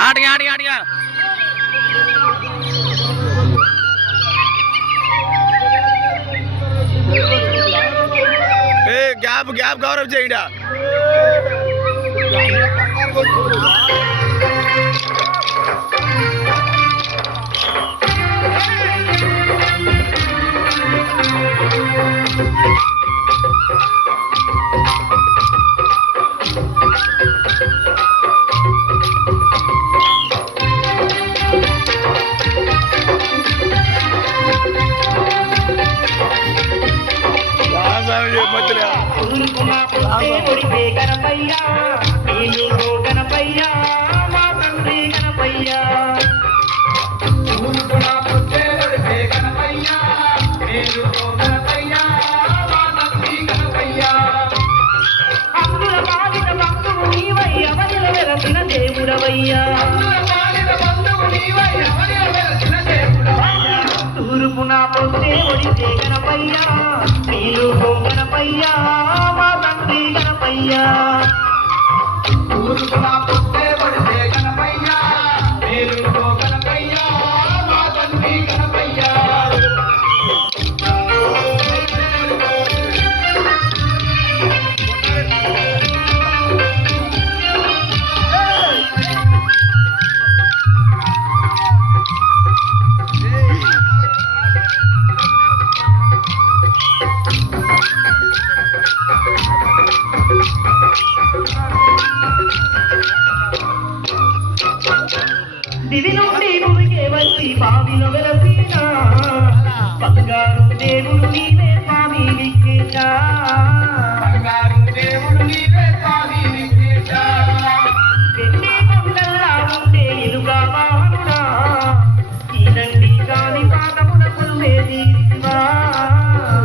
ఆడిగా ఆడిగా ఆడిగా gap gap Gaurav చేయడా గణపయ్యా గణపయ్యా మా తండ్రి గణపయ్యా అందుల బాధిత భక్తువు నీవయ్య వదిల వెలసిన దేవుడవయ్యా తూర్పున పొద్దే ఒడితే గణపయ్యా నీరు గణపయ్యా మా తండ్రి గణపయ్యా తూర్పున పొద్దే ఒడితే గణపయ్యా నీరు గణపయ్యా మా తండ్రి గణపయ్యా దివి నుండి భూమికే వచ్చి బావిలో వెలసిన బంగారు దేవుడు నీవే స్వామి విఘ్నేశ బంగారు దేవుడు నీవే స్వామి విఘ్నేశ పెళ్లి కొండల్లా ఉండే ఇలుగా వాహనుడా ఈ దండి కాని పాదమున కొల్లేది శివా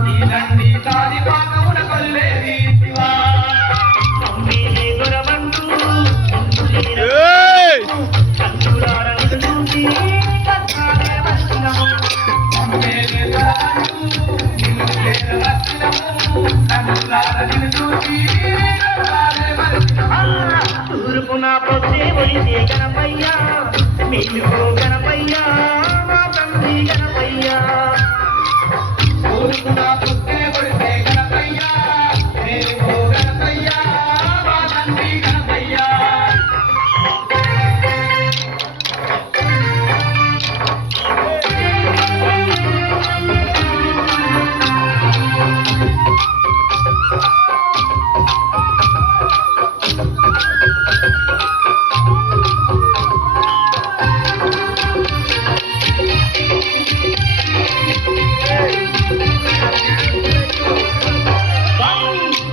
ఈ దండి కాని పాదమున కొల్లేది శివా అమ్మేలే దొరవంటూ తూర్పున పొద్దే ఒడితే గణపయ్యా మెల్లుకో గణపయ్యా మా తండ్రి గణపయ్యా తూర్పున పొద్దే ఒడితే గణపయ్యా మెల్లుకో గణపయ్యా మా తండ్రి గణపయ్యా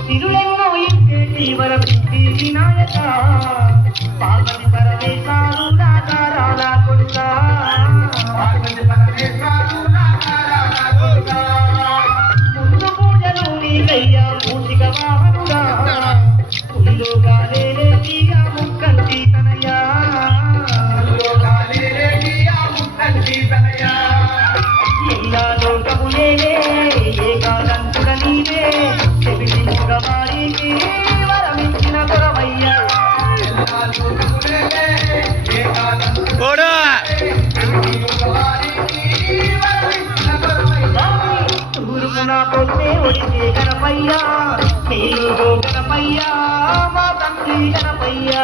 తిరులెన్నో ఇంటి వరపిచ్చి వినాయక పార్వతి పరమేశ్వరు రాధారాల కొడుక పార్వతి పరమేశ్వరు రాధారాల కొడుక ముందు పూజలు నీకయ్యా మూషిక వాహనుడా పులిలో గాలేలేటి ఆ ముక్కంటి తనయ్యా పులిలో గాలేలేటి ఆ ముక్కంటి తనయ్యా ఇలా లోకములేనే ఏకాదంతుడ నీవే చెవిటించుగా వారికి వరమిచ్చిన దొరవయ్యా తూర్పున పొద్దే ఒడితే గణపయ్యా నీరు గణపయ్యా మా తండ్రి గణపయ్యా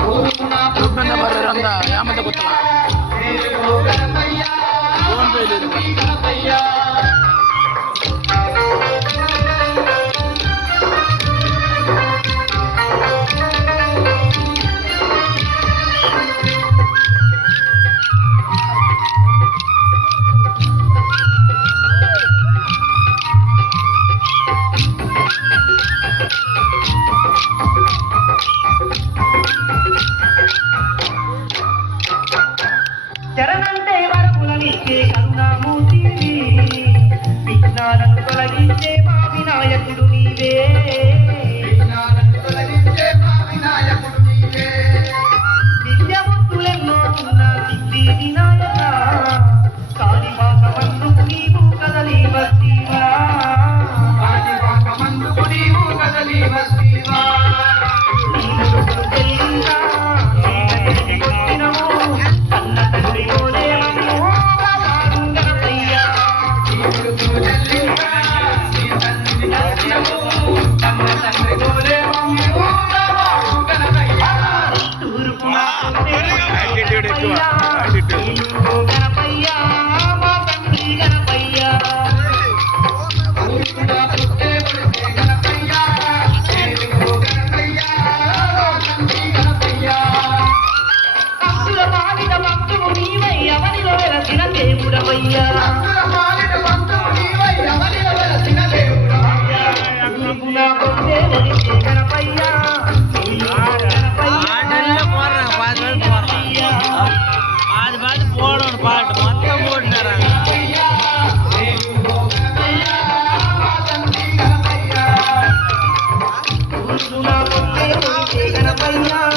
తూర్పున పొద్దే గణపయ్యా గణపయ్యా శరణంటే వరములనిచ్చే కరుణామూర్తి విఘ్నాలను తొలగించే మా వినాయకుడు నీవే విఘ్నాలను తొలగించే మా వినాయకుడు నీవే దివ్యముద్దులెన్నో ఉన్న సిద్ధి వినాయక కాళిపాకమందుకు నీవు కదలి వస్తీవా కాళిపాకమందుకు నీవు కదలి వస్తీవా అయ్యా